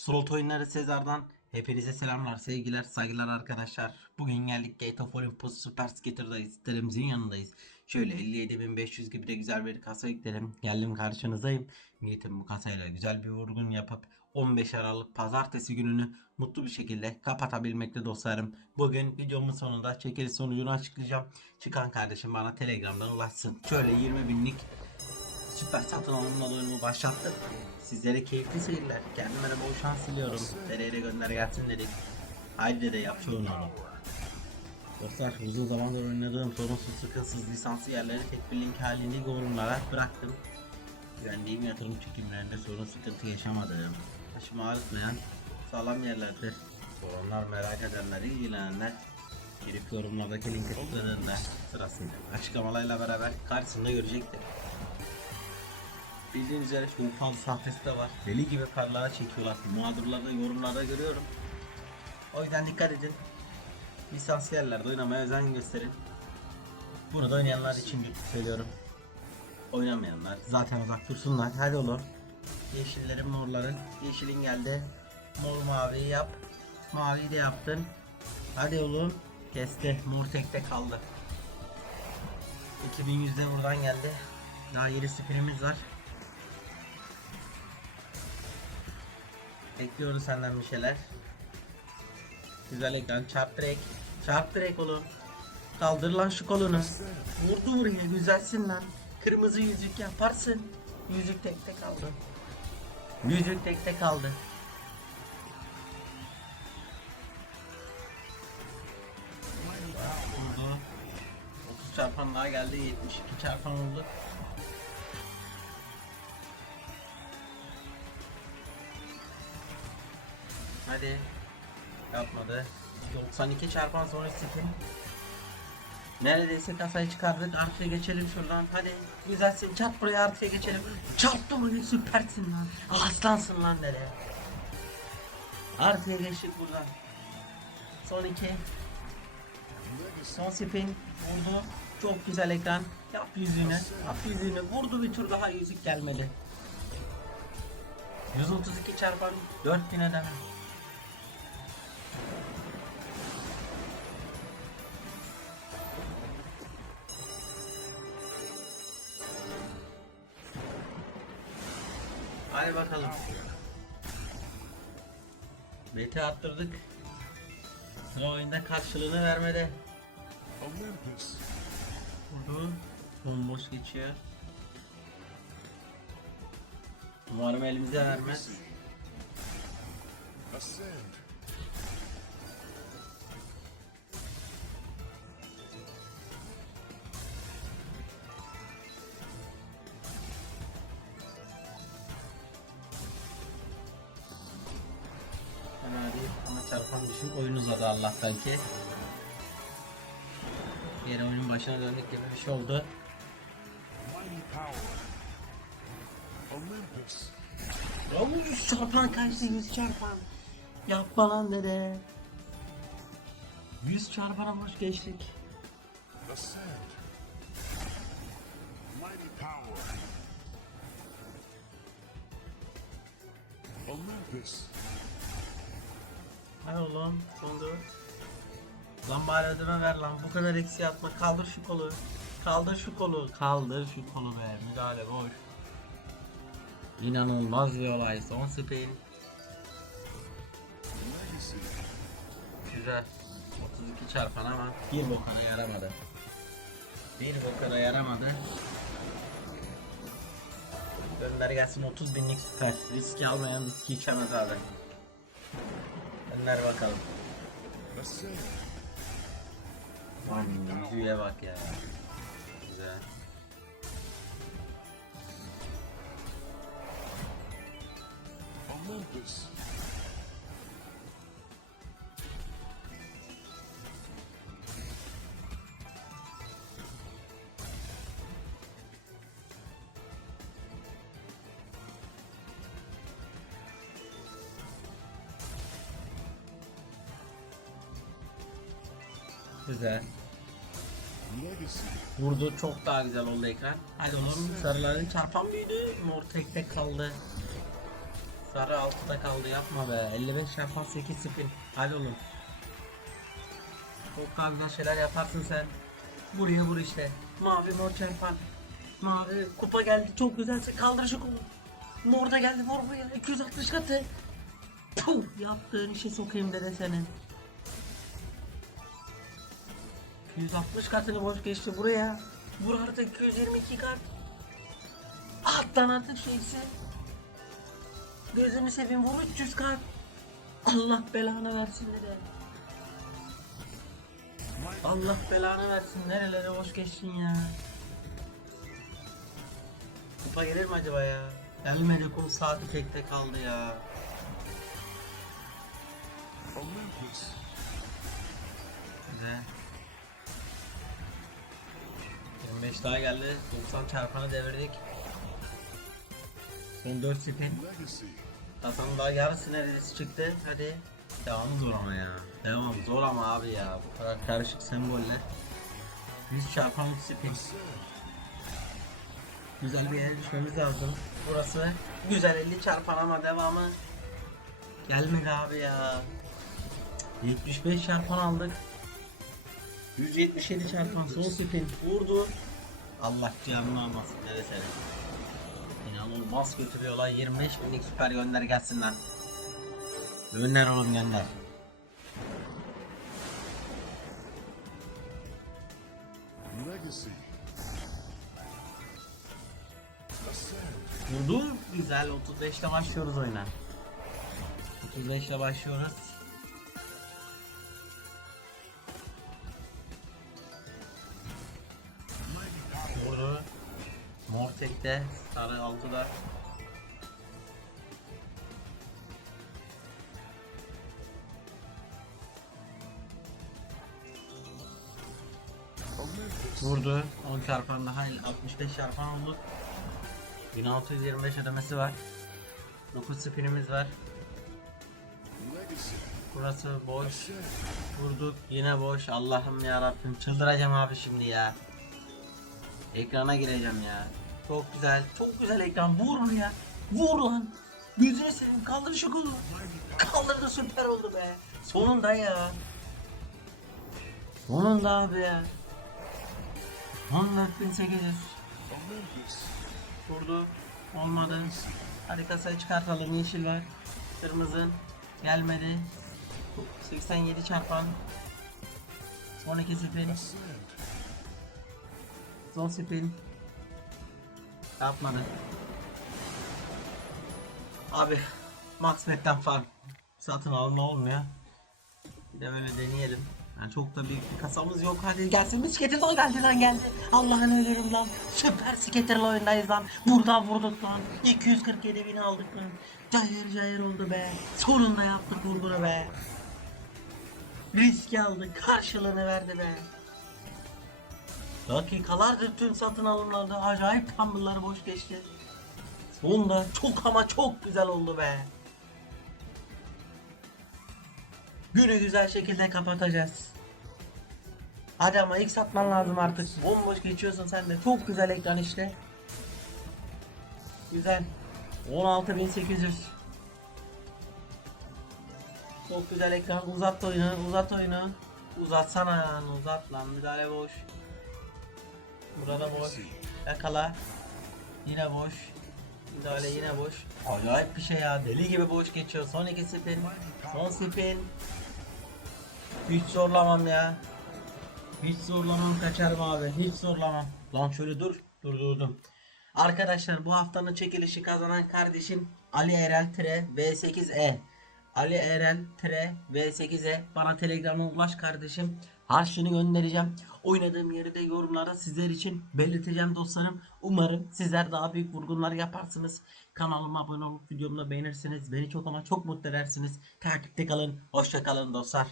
Slot oyunları Sezar'dan hepinize selamlar, sevgiler, saygılar arkadaşlar. Bugün geldik Gate of Olympus Super Skitter'dayız. Sitelerimizin yanındayız. Şöyle 57.500 gibi de güzel bir kasa yükledim. Geldim karşınızdayım. Niyetim bu kasayla güzel bir vurgun yapıp 15 Aralık pazartesi gününü mutlu bir şekilde kapatabilmekte dostlarım. Bugün videomun sonunda çekiliş sonucunu açıklayacağım. Çıkan kardeşim bana telegramdan ulaşsın. Şöyle 20 binlik süper satın alma oyunumu başlattım. Sizlere keyifli seyirler. Kendime de bol şans diliyorum. Nereye gönder gelsin dedik. Haydi de yap şunu onu. Dostlar uzun zamandır oynadığım sorunsuz sıkıntısız lisanslı yerleri tek bir link halinde yorumlara bıraktım. Güvendiğim yatırım çekimlerinde sorun sıkıntı yaşamadığım, başımı ağrıtmayan sağlam yerlerdir. Sorunlar merak edenler, ilgilenenler girip yorumlardaki linke tıkladığında sırasında açıklamalarla beraber karşısında görecektir. Bildiğiniz üzere fazla sahtesi de var. Deli gibi paralara çekiyorlar. Mağdurlarda, yorumlarda görüyorum. O yüzden dikkat edin. Lisanslı yerlerde oynamaya özen gösterin. Burada oynayanlar için söylüyorum. Oynamayanlar zaten uzak dursunlar. Hadi oğlum. Yeşillerin morların. Yeşilin geldi. Mor maviyi yap. Maviyi de yaptın. Hadi oğlum. Kesti. Mor tekte kaldı. 2100'de buradan geldi. Daha 7 spinimiz var. Bekliyoruz senden bir şeyler. Güzel ekran. Çarp direkt. Çarp direkt oğlum. Kaldır lan şu kolunu. Vurdu buraya. Güzelsin lan. Kırmızı yüzük yaparsın. Yüzük tekte kaldı. Yüzük tekte kaldı. Vurdu. 30 çarpan daha geldi. 72 çarpan oldu. Hadi. Yapmadı. 92 çarpan sonra spin. Neredeyse kasayı çıkardık. Artıya geçelim şuradan. Hadi. Güzelsin. Çarp buraya artıya geçelim. Çarptı buraya süpersin lan. Aslansın lan nereye. Artıya geçtik buradan. Son iki. Son spin. Vurdu. Çok güzel ekran. Yap yüzüğünü. Yap yüzüğünü. Vurdu bir tur daha yüzük gelmedi. 132 çarpan 4000 edemem. Hadi bakalım. Beti attırdık. Sıra oyunda karşılığını. Olympus, Vurdu. Bomboş geçiyor. Umarım elimize vermez. Ascend, düşük oyun uzadı Allah'tan ki. Yine oyunun başına döndük gibi bir şey oldu. 100 çarpan kaçtı 100 çarpan. Yapma lan dede. 100 çarpana hoş geçtik. Olympus, Hay oğlum son. Lan bari ödeme ver lan bu kadar eksi atma kaldır şu kolu. Kaldır şu kolu. Kaldır şu kolu be müdahale boş. İnanılmaz bir olay son spin. Güzel. 32 çarpan ama bir bokana yaramadı. Bir bokana yaramadı. Gönder gelsin 30 binlik süper. Riski almayan riski içemez abi. Gönder bakalım. yüzüğe bak ya. Güzel. Güzel. Vurdu çok daha güzel oldu ekran. Hadi oğlum sarıların çarpan büyüdü. Mor tek tek kaldı. Sarı altıda kaldı yapma be. 55 yapar 8 spin. Hadi oğlum. Çok daha güzel şeyler yaparsın sen. Buraya vur işte. Mavi mor çarpan. Mavi kupa geldi çok güzelsin kaldırıcı kolu. Mor da geldi vur buraya 260 katı. Puh, yaptığın işe sokayım dede senin. 260 katını boş geçti buraya. Vur artık 222 kat. Atlan artık şeysi. Gözünü seveyim vur 300 kat. Allah belanı versin dede. Allah belanı versin nerelere boş geçtin ya. Kupa gelir mi acaba ya? Gelmedi kum saati tekte kaldı ya. Olympus. Güzel. 25 daha geldi. 90 çarpanı devirdik. Son 4 spin. Hasan'ın daha yarısı neredeyse çıktı. Hadi. Devamı zor ama ya. Devam zor ama abi ya. Bu kadar karışık semboller. 100 çarpan 3 spin. Güzel bir yere düşmemiz lazım. Burası güzel 50 çarpan ama devamı gelmedi abi ya. 75 çarpan aldık. 177 çarpan son spin vurdu. Allah canını almasın ne desene. İnanılmaz götürüyorlar 25 binlik süper gönder gelsin lan. Gönder oğlum gönder. Legacy. Ascend. Vurdu. Güzel 35'te başlıyoruz oyuna. 35'te başlıyoruz. Vurdu. Mor tekte. Sarı altıda. Vurdu. 10 çarpan daha 65 çarpan oldu. 1625 ödemesi var. 9 spinimiz var. Burası boş. Vurduk yine boş. Allah'ım ya Rabbim çıldıracağım abi şimdi ya. Ekrana gireceğim ya. Çok güzel. Çok güzel ekran. Vur ya. Vur lan. Gözünü seveyim. Kaldır şu kolu. Kaldırdı süper oldu be. Sonunda ya. Sonunda abi ya. 14800. Olympus. Vurdu. Olmadı. Hadi kasayı çıkartalım. Yeşil var. Kırmızı. Gelmedi. 87 çarpan. Son iki spin. Son spin. Yapmadı. Abi Max Net'ten farm satın alma olmuyor. Bir de böyle deneyelim. Yani çok da büyük bir kasamız yok. Hadi gelsin bisikletin o geldi lan geldi. Allah'ın ölürüm lan. Süper skaterla oyundayız lan. Buradan vurduk lan. 247 bin aldık lan. Cayır cayır oldu be. Sonunda yaptık vurgunu be. Riski aldık. Karşılığını verdi be. Dakikalardır tüm satın alımlarda acayip tumble'lar boş geçti. Sonunda çok ama çok güzel oldu be. Günü güzel şekilde kapatacağız. Hadi ama ilk satman lazım artık. Bomboş geçiyorsun sen de. Çok güzel ekran işte. Güzel. 16800. Çok güzel ekran. Uzat oyunu, uzat oyunu. Uzatsana yani, uzat lan. Müdahale boş. Burada boş. Yakala. Yine boş. Müdahale yine boş. Acayip bir şey ya. Deli gibi boş geçiyor. Son iki spin. Son spin. Hiç zorlamam ya. Hiç zorlamam kaçarım abi. Hiç zorlamam. Lan şöyle dur. Durdurdum. Arkadaşlar bu haftanın çekilişi kazanan kardeşim Ali Erel Tire V8E. Ali Erel Tire V8E bana telegram'a ulaş kardeşim. Harçlığını göndereceğim. Oynadığım yeri de yorumlara sizler için belirteceğim dostlarım. Umarım sizler daha büyük vurgunlar yaparsınız. Kanalıma abone olup videomu da beğenirsiniz. Beni çok ama çok mutlu edersiniz. Takipte kalın. Hoşça kalın dostlar.